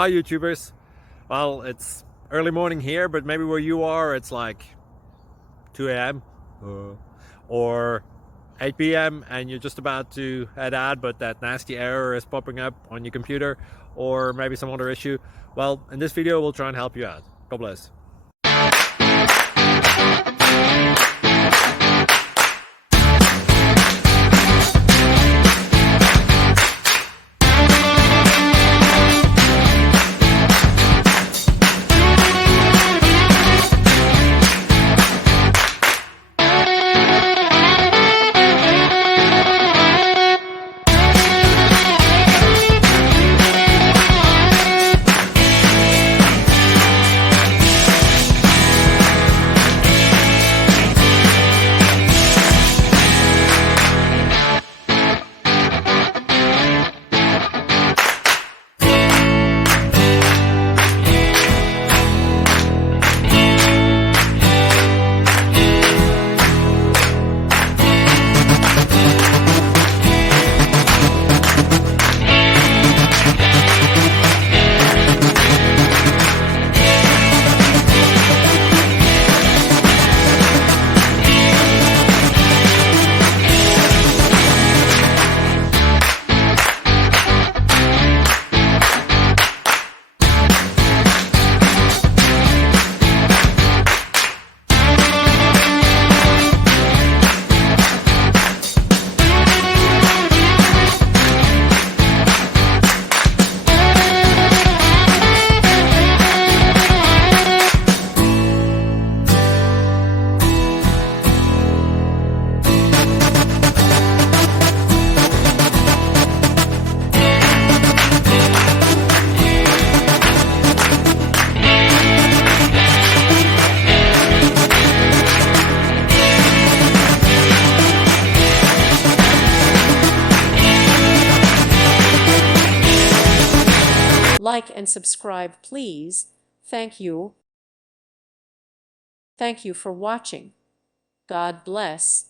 Hi YouTubers. Well, it's early morning here, but maybe where you are it's like 2 a.m. or 8 p.m. and you're just about to head out, but that nasty error is popping up on your computer, or maybe some other issue. Well, in this video we'll try and help you out. God bless. Like and subscribe, please. Thank you. Thank you for watching. God bless.